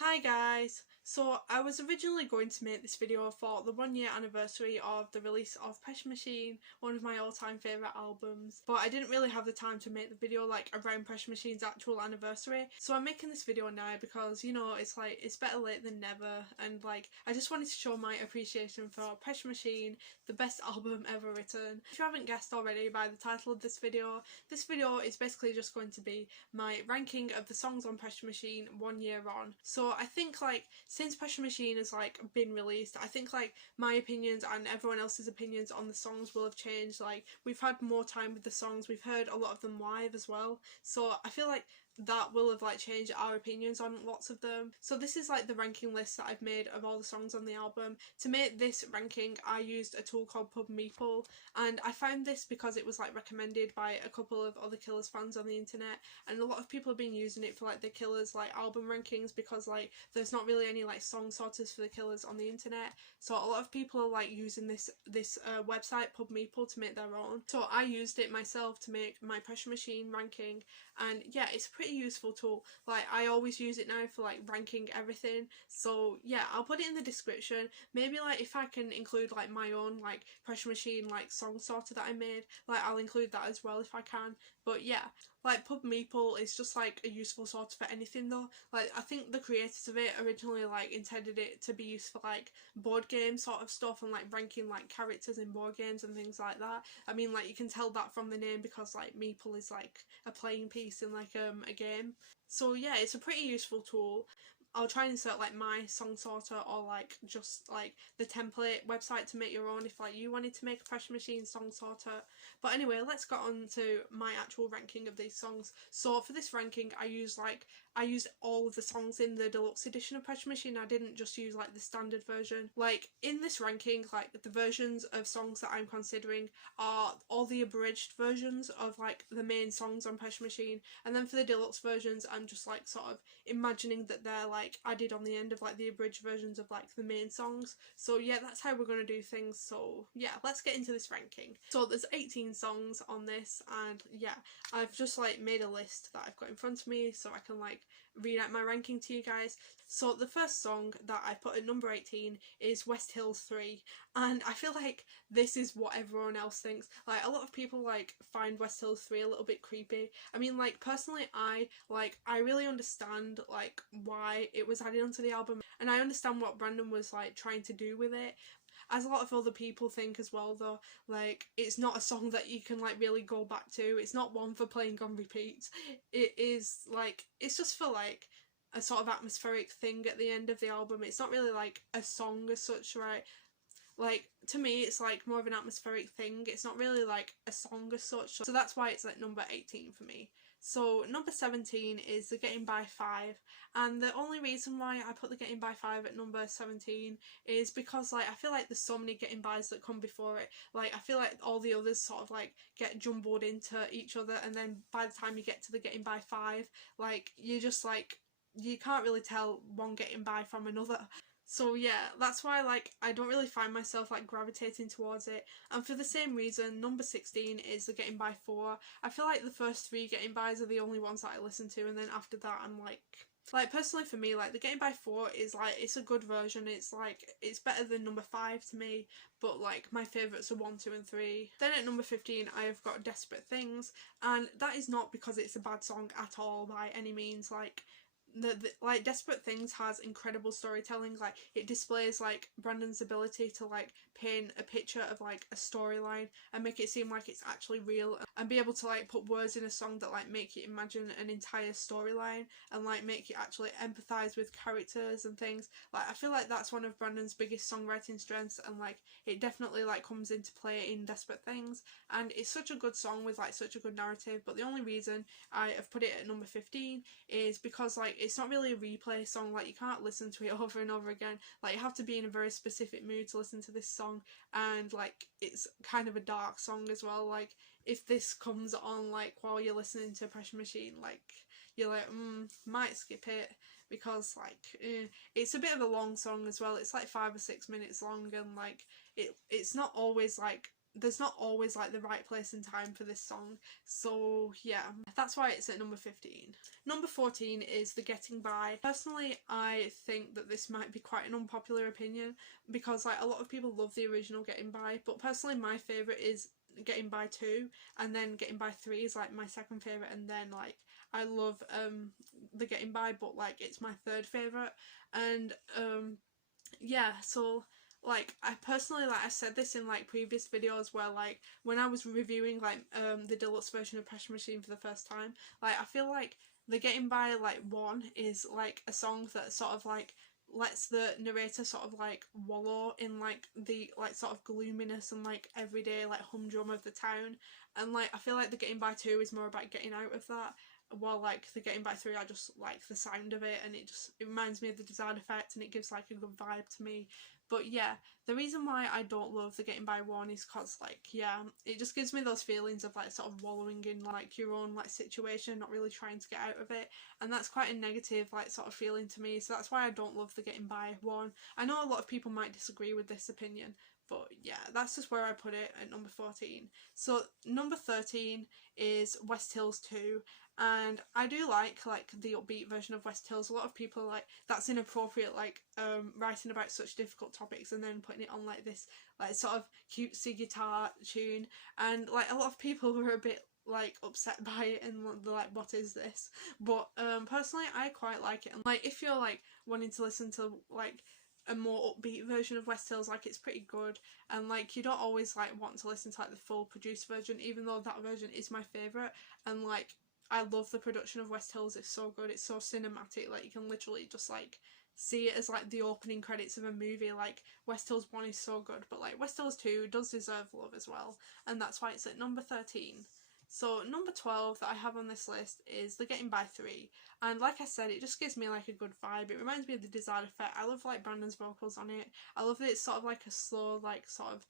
Hi guys! So I was originally going to make this video for the 1 year anniversary of the release of Pesh Machine, one of my all-time favourite albums, but I didn't really have the time to make the video like around Pesh Machine's actual anniversary, so I'm making this video now because, you know, it's better late than never, and like I just wanted to show my appreciation for Pesh Machine, the best album ever written. If you haven't guessed already by the title of this video is basically just going to be my ranking of the songs on Pesh Machine 1 year on. So I think like since Pesh Machine has like been released, I think like my opinions and everyone else's opinions on the songs will have changed. Like we've had more time with the songs, we've heard a lot of them live as well, so I feel like that will have like changed our opinions on lots of them. So this is like the ranking list that I've made of all the songs on the album. To make this ranking I used a tool called PubMeeple, and I found this because it was like recommended by a couple of other Killers fans on the internet, and a lot of people have been using it for like the Killers like album rankings because like there's not really any like song sorters for the Killers on the internet, so a lot of people are like using this website PubMeeple to make their own. So I used it myself to make my Pesh Machine ranking, and yeah, it's a pretty useful tool. Like I always use it now for like ranking everything, so yeah, I'll put it in the description. Maybe like if I can include like my own like Pesh Machine like song sorter that I made, like I'll include that as well if I can. But yeah, like PubMeeple is just like a useful sorter for anything though. Like I think the creators of it originally like intended it to be used for like board game sort of stuff and like ranking like characters in board games and things like that. I mean, like you can tell that from the name because like Meeple is like a playing piece in like a game. So yeah, it's a pretty useful tool. I'll try and insert like my song sorter or like just like the template website to make your own if like you wanted to make a Pesh Machine song sorter. But anyway, let's get on to my actual ranking of these songs. So for this ranking I used all of the songs in the deluxe edition of Pesh Machine. I didn't just use like the standard version. Like in this ranking, like the versions of songs that I'm considering are all the abridged versions of like the main songs on Pesh Machine, and then for the deluxe versions I'm just like sort of imagining that they're like added on the end of like the abridged versions of like the main songs. So yeah, that's how we're going to do things. So yeah, let's get into this ranking. So there's 18 songs on this, and yeah, I've just like made a list that I've got in front of me so I can like read out my ranking to you guys. So the first song that I put at number 18 is West Hills 3, and I feel like this is what everyone else thinks. Like a lot of people like find West Hills 3 a little bit creepy. I mean, like personally I really understand like why it was added onto the album, and I understand what Brandon was like trying to do with it. As a lot of other people think as well though, like it's not a song that you can like really go back to. It's not one for playing on repeat. It is like, it's just for like a sort of atmospheric thing at the end of the album. It's not really like a song as such, right? Like to me it's like more of an atmospheric thing. It's not really like a song as such, so that's why it's like number 18 for me. So number 17 is the Getting By 5, and the only reason why I put the Getting By 5 at number 17 is because like I feel like there's so many Getting Bys that come before it. Like I feel like all the others sort of like get jumbled into each other, and then by the time you get to the Getting By 5, like you just like you can't really tell one Getting By from another. So yeah, that's why like I don't really find myself like gravitating towards it. And for the same reason, number 16 is the Getting By 4. I feel like the first three Getting Bys are the only ones that I listen to, and then after that I'm like personally for me, like the Getting By 4 is like, it's a good version. It's like, it's better than number 5 to me, but like my favourites are 1, 2 and 3. Then at number 15 I have got Desperate Things, and that is not because it's a bad song at all by any means. Like like Desperate Things has incredible storytelling. Like it displays like Brandon's ability to like paint a picture of like a storyline and make it seem like it's actually real, and be able to like put words in a song that like make you imagine an entire storyline and like make you actually empathize with characters and things. Like I feel like that's one of Brandon's biggest songwriting strengths, and like it definitely like comes into play in Desperate Things, and it's such a good song with like such a good narrative. But the only reason I have put it at number 15 is because like it's not really a replay song. Like you can't listen to it over and over again. Like you have to be in a very specific mood to listen to this song, and like it's kind of a dark song as well. Like if this comes on like while you're listening to Pesh Machine, like you're like might skip it, because like it's a bit of a long song as well. It's like 5 or 6 minutes long, and like it's not always like there's not always like the right place and time for this song. So yeah, that's why it's at number 15. Number 14 is The Getting By. Personally, I think that this might be quite an unpopular opinion because like a lot of people love the original Getting By, but personally my favourite is Getting By 2, and then Getting By 3 is like my second favourite, and then like I love The Getting By, but like it's my third favourite. And yeah, so like I personally, like I said this in like previous videos where like when I was reviewing like the deluxe version of Pressure Machine for the first time, like I feel like the Getting By like 1 is like a song that sort of like lets the narrator sort of like wallow in like the like sort of gloominess and like everyday like humdrum of the town, and like I feel like the Getting By 2 is more about getting out of that, while like the Getting By 3 I just like the sound of it, and it reminds me of the Desired Effect and it gives like a good vibe to me. But yeah, the reason why I don't love the Getting By 1 is cause like, yeah, it just gives me those feelings of like sort of wallowing in like your own like situation, not really trying to get out of it, and that's quite a negative like sort of feeling to me, so that's why I don't love the Getting By 1. I know a lot of people might disagree with this opinion, but yeah, that's just where I put it at number 14. So number 13 is West Hills 2, and I do like the upbeat version of West Hills. A lot of people like that's inappropriate, like writing about such difficult topics and then putting it on like this like sort of cutesy guitar tune, and like a lot of people were a bit like upset by it and they're like, what is this? But personally I quite like it, and like if you're like wanting to listen to like a more upbeat version of West Hills, like it's pretty good, and like you don't always like want to listen to like the full produced version, even though that version is my favourite. And like I love the production of West Hills, it's so good, it's so cinematic, like you can literally just like see it as like the opening credits of a movie. Like West Hills 1 is so good, but like West Hills 2 does deserve love as well, and that's why it's at number 13. So number 12 that I have on this list is The Getting By 3, and like I said, it just gives me like a good vibe. It reminds me of the Desired Effect. I love like Brandon's vocals on it. I love that it's sort of like a slow, like sort of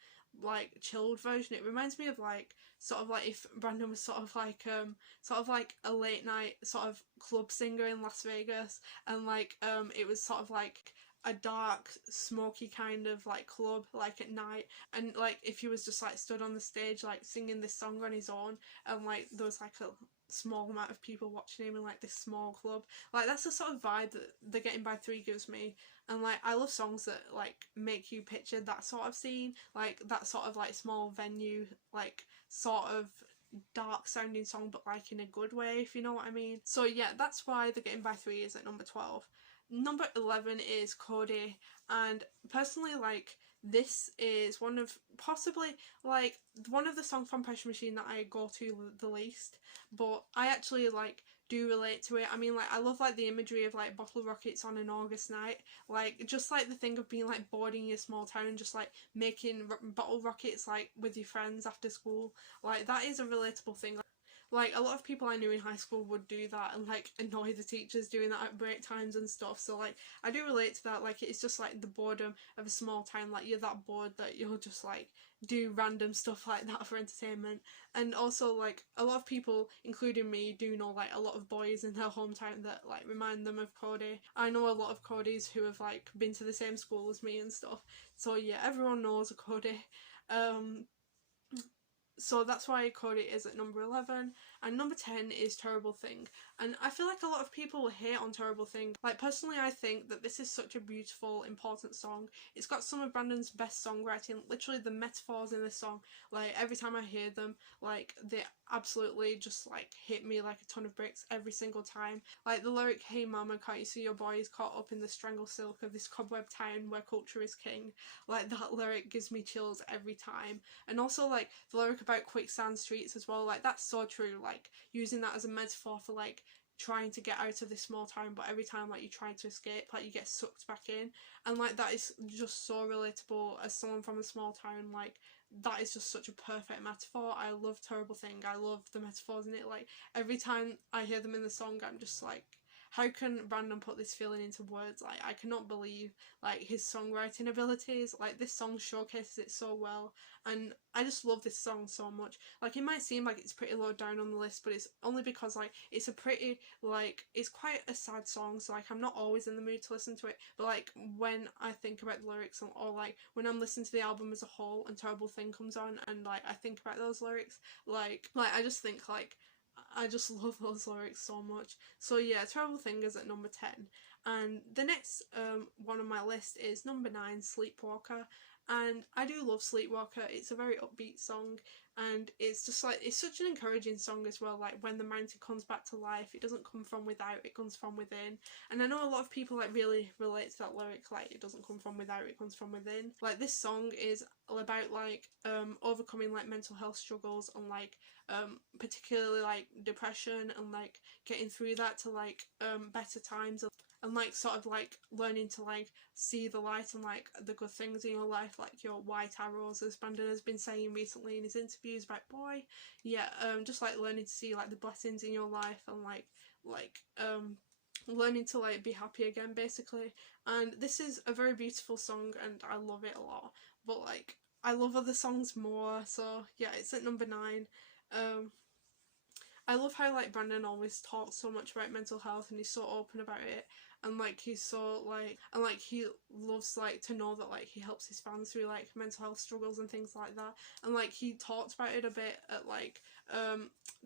like chilled version. It reminds me of like sort of like if Brandon was sort of like a late night sort of club singer in Las Vegas, and like it was sort of like a dark smoky kind of like club like at night, and like if he was just like stood on the stage like singing this song on his own, and like there was like a small amount of people watching him in like this small club, like that's the sort of vibe that The Getting By 3 gives me. And like I love songs that like make you picture that sort of scene, like that sort of like small venue, like sort of dark sounding song, but like in a good way, if you know what I mean. So yeah, that's why The Getting By 3 is at number 12. Number 11 is Cody, and personally like this is one of possibly like one of the songs from Pressure Machine that I go to the least, but I actually like do relate to it. I mean, like I love like the imagery of like bottle rockets on an August night, like just like the thing of being like bored in your small town and just like making bottle rockets like with your friends after school. Like that is a relatable thing. Like a lot of people I knew in high school would do that and like annoy the teachers doing that at break times and stuff, so like I do relate to that. Like it's just like the boredom of a small town, like you're that bored that you'll just like do random stuff like that for entertainment. And also like a lot of people, including me, do know like a lot of boys in their hometown that like remind them of Cody. I know a lot of Codys who have like been to the same school as me and stuff, so yeah, everyone knows a Cody. So that's why Cody is at number 11, and number 10 is Terrible Thing. And I feel like a lot of people hate on Terrible Thing. Like personally I think that this is such a beautiful, important song. It's got some of Brandon's best songwriting. Literally the metaphors in this song, like every time I hear them, like they absolutely just like hit me like a ton of bricks every single time. Like the lyric, "Hey mama, can't you see your boy is caught up in the strangle silk of this cobweb town where culture is king," like that lyric gives me chills every time. And also like the lyric about quicksand streets as well, like that's so true, like using that as a metaphor for like trying to get out of this small town, but every time like you try to escape, like you get sucked back in, and like that is just so relatable as someone from a small town. Like that is just such a perfect metaphor. I love Terrible Thing, I love the metaphors in it. Like every time I hear them in the song, I'm just like how can Brandon put this feeling into words? Like, I cannot believe like his songwriting abilities. Like, this song showcases it so well, and I just love this song so much. Like, it might seem like it's pretty low down on the list, but it's only because like it's a pretty, like, it's quite a sad song, so like I'm not always in the mood to listen to it, but like when I think about the lyrics, or like when I'm listening to the album as a whole and Terrible Thing comes on and like I think about those lyrics, like I just think like I just love those lyrics so much. So yeah, Terrible Thing is at number 10. And the next one on my list is number 9, Sleepwalker. And I do love Sleepwalker. It's a very upbeat song, and it's just like, it's such an encouraging song as well. Like, when the mountain comes back to life, it doesn't come from without, it comes from within. And I know a lot of people like really relate to that lyric, like, it doesn't come from without, it comes from within. Like, this song is all about like overcoming like mental health struggles, and like particularly like depression, and like getting through that to like better times, and like sort of like learning to like see the light and like the good things in your life, like your white arrows, as Brandon has been saying recently in his interviews about Boy. Yeah, just like learning to see like the blessings in your life, and like learning to like be happy again, basically. And this is a very beautiful song, and I love it a lot, but like I love other songs more, so yeah, it's at number 9. I love how like Brandon always talks so much about mental health, and he's so open about it, and like he's so like, and like he loves like to know that like he helps his fans through like mental health struggles and things like that. And like he talked about it a bit at like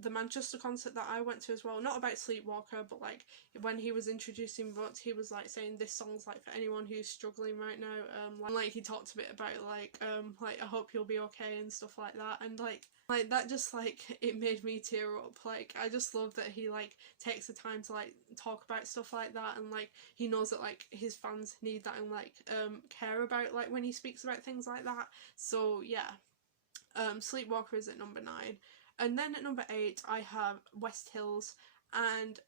the Manchester concert that I went to as well, not about Sleepwalker, but like when he was introducing Rut, he was like saying this song's like for anyone who's struggling right now. Like he talked a bit about like I hope you'll be okay and stuff like that, and like that just like it made me tear up. Like, I just love that he like takes the time to like talk about stuff like that, and like he knows that like his fans need that, and like care about like when he speaks about things like that. So yeah, Sleepwalker is at number 9. And then at number 8 I have West Hills. And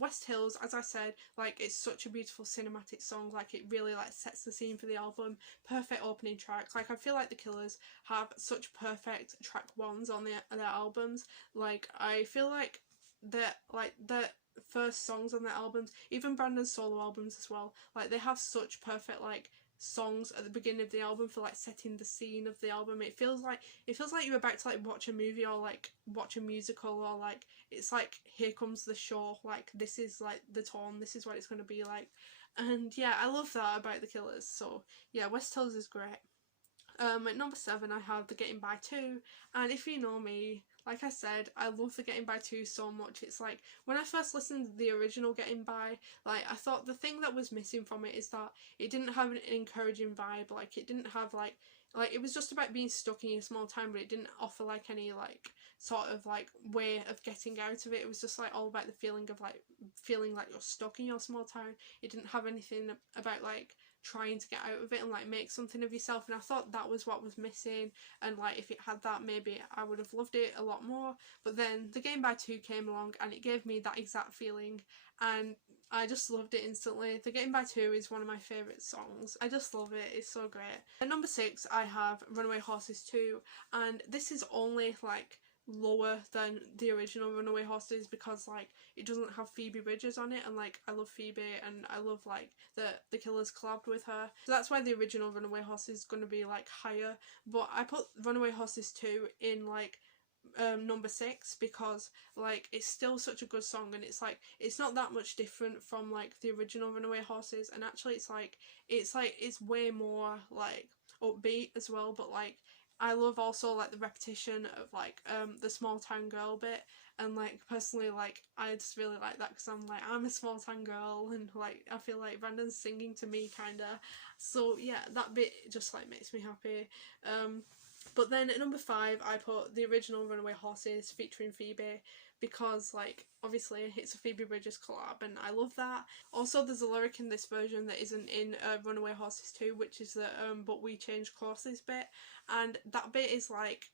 West Hills, as I said, like it's such a beautiful cinematic song. Like, it really like sets the scene for the album. Perfect opening track. Like, I feel like the Killers have such perfect track 1s on their albums. Like, I feel like the first songs on their albums, even Brandon's solo albums as well, like they have such perfect like songs at the beginning of the album for like setting the scene of the album. It feels like you're about to like watch a movie, or like watch a musical, or like it's like, here comes the show, like this is like the tone, this is what it's going to be like. And yeah, I love that about the Killers. So yeah, West Hills is great. At number 7 I have The Getting By 2, and if you know me, like I said, I love The Getting By 2 so much. It's like, when I first listened to the original Getting By, like I thought the thing that was missing from it is that it didn't have an encouraging vibe. Like, it didn't have like it was just about being stuck in a small town, but it didn't offer like any like sort of like way of getting out of it. It was just like all about the feeling of like feeling like you're stuck in your small town. It didn't have anything about like trying to get out of it and like make something of yourself, and I thought that was what was missing. And like, if it had that, maybe I would have loved it a lot more. But then The Getting By 2 came along, and it gave me that exact feeling, and I just loved it instantly. The Getting By 2 is one of my favourite songs. I just love it, it's so great. At number 6 I have Runaway Horses 2, and this is only like lower than the original Runaway Horses because like it doesn't have Phoebe Bridgers on it, and like I love Phoebe, and I love like the Killers collabed with her, so that's why the original Runaway Horses is going to be like higher. But I put Runaway Horses 2 in like number 6 because like it's still such a good song, and it's like it's not that much different from like the original Runaway Horses, and actually it's way more like upbeat as well. But like I love also like the repetition of like the small town girl bit, and like personally like I just really like that because I'm a small town girl, and like I feel like Brandon's singing to me kinda. So yeah, that bit just like makes me happy. But then at number 5 I put the original Runaway Horses featuring Phoebe, because like obviously it's a Phoebe Bridgers collab and I love that. Also, there's a lyric in this version that isn't in Runaway Horses 2, which is the but we changed courses bit, and that bit is like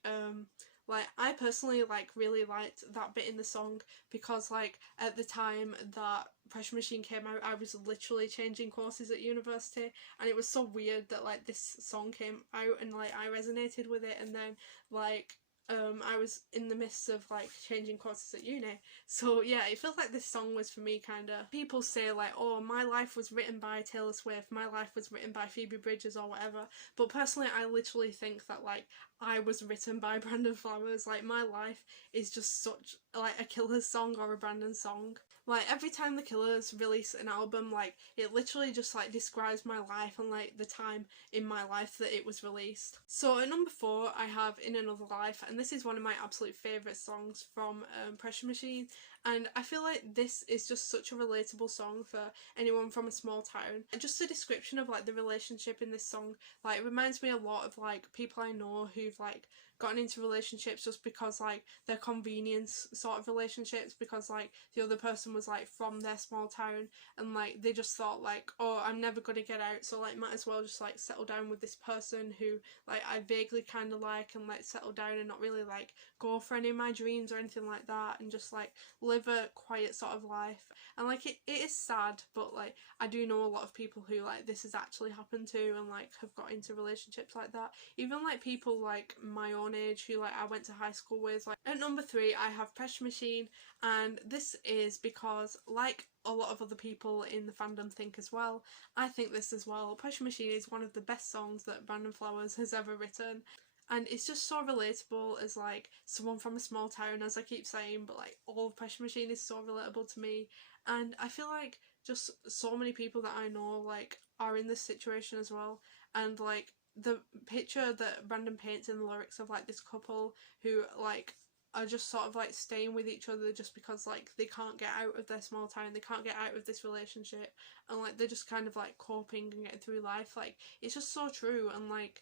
I personally like really liked that bit in the song, because like at the time that Pressure Machine came out I was literally changing courses at university, and it was so weird that like this song came out and like I resonated with it, and then like I was in the midst of like changing courses at uni. So yeah, it feels like this song was for me kinda. People say like, oh, my life was written by Taylor Swift, my life was written by Phoebe Bridgers or whatever. But personally I literally think that like I was written by Brandon Flowers. Like my life is just such like a Killers song or a Brandon song. Like every time the Killers release an album, like it literally just like describes my life and like the time in my life that it was released. So at number 4 I have In Another Life, and this is one of my absolute favourite songs from Pressure Machine, and I feel like this is just such a relatable song for anyone from a small town. And just the description of like the relationship in this song, like it reminds me a lot of like people I know who've like gotten into relationships just because like they're convenience sort of relationships, because like the other person was like from their small town and like they just thought like, oh, I'm never gonna get out, so like might as well just like settle down with this person who like I vaguely kind of like, and like settle down and not really like go for any of my dreams or anything like that, and just like live a quiet sort of life. And like it is sad, but like I do know a lot of people who like this has actually happened to and like have got into relationships like that, even like people like my own age who like I went to high school with. Like at number 3 I have Pressure Machine, and this is because like a lot of other people in the fandom think as well, I think this as well, Pressure Machine is one of the best songs that Brandon Flowers has ever written. And it's just so relatable as like someone from a small town, as I keep saying, but like all of Pressure Machine is so relatable to me. And I feel like just so many people that I know like are in this situation as well. And like the picture that Brandon paints in the lyrics of like this couple who like are just sort of like staying with each other just because like they can't get out of their small town, they can't get out of this relationship, and like they're just kind of like coping and getting through life. Like it's just so true. And like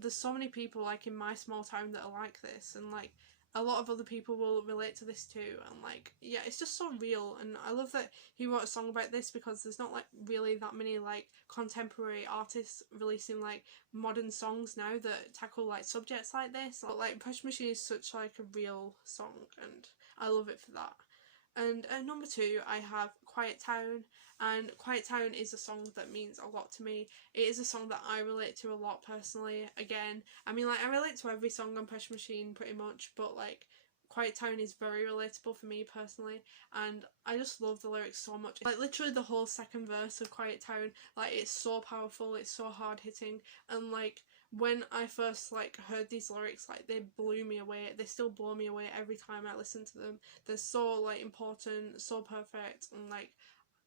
there's so many people like in my small town that are like this, and like a lot of other people will relate to this too. And like yeah, it's just so real, and I love that he wrote a song about this, because there's not like really that many like contemporary artists releasing like modern songs now that tackle like subjects like this. Like Pressure Machine is such like a real song, and I love it for that. And at number 2 I have Quiet Town, and Quiet Town is a song that means a lot to me. It is a song that I relate to a lot personally. Again, I mean like I relate to every song on Pressure Machine pretty much, but like Quiet Town is very relatable for me personally, and I just love the lyrics so much. Like literally the whole second verse of Quiet Town, like it's so powerful, it's so hard hitting, and like when I first like heard these lyrics, like they blew me away. They still blow me away every time I listen to them. They're so like important, so perfect, and like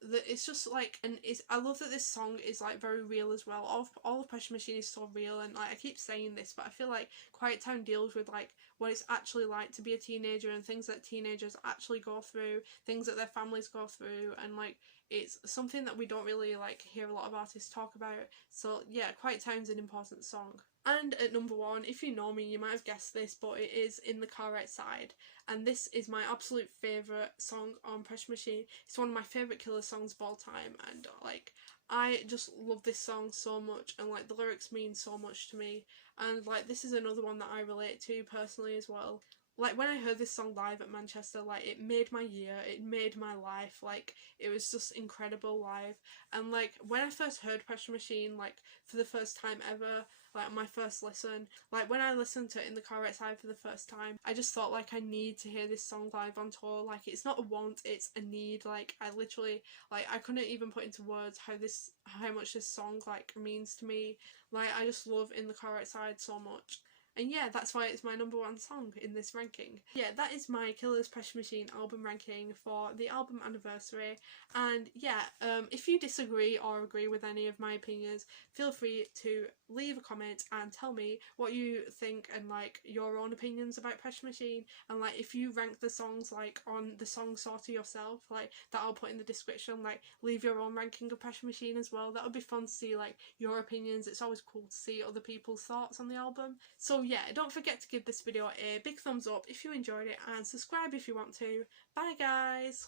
it's just like, and it's, I love that this song is like very real as well. All of Pressure Machine is so real, and like I keep saying this, but I feel like Quiet Town deals with like what it's actually like to be a teenager and things that teenagers actually go through, things that their families go through, and like it's something that we don't really like hear a lot of artists talk about. So yeah, Quiet Town's an important song. And at number 1, if you know me, you might have guessed this, but it is In the Car Outside. And this is my absolute favourite song on Pressure Machine. It's one of my favourite Killer songs of all time, and like I just love this song so much, and like the lyrics mean so much to me. And like this is another one that I relate to personally as well. Like when I heard this song live at Manchester, like it made my year, it made my life. Like it was just incredible live. And like when I first heard Pressure Machine, like for the first time ever, like my first listen, like when I listened to it in the car outside for the first time, I just thought like I need to hear this song live on tour. Like it's not a want, it's a need. Like I literally, like I couldn't even put into words how much this song like means to me. Like I just love In the Car Outside so much. And yeah, that's why it's my number 1 song in this ranking. Yeah, that is my Killers Pressure Machine album ranking for the album anniversary. And yeah, if you disagree or agree with any of my opinions, feel free to leave a comment and tell me what you think and like your own opinions about Pressure Machine. And like if you rank the songs like on the song sorter yourself, like that I'll put in the description, like leave your own ranking of Pressure Machine as well. That would be fun to see like your opinions. It's always cool to see other people's thoughts on the album. So yeah, don't forget to give this video a big thumbs up if you enjoyed it, and subscribe if you want to. Bye guys!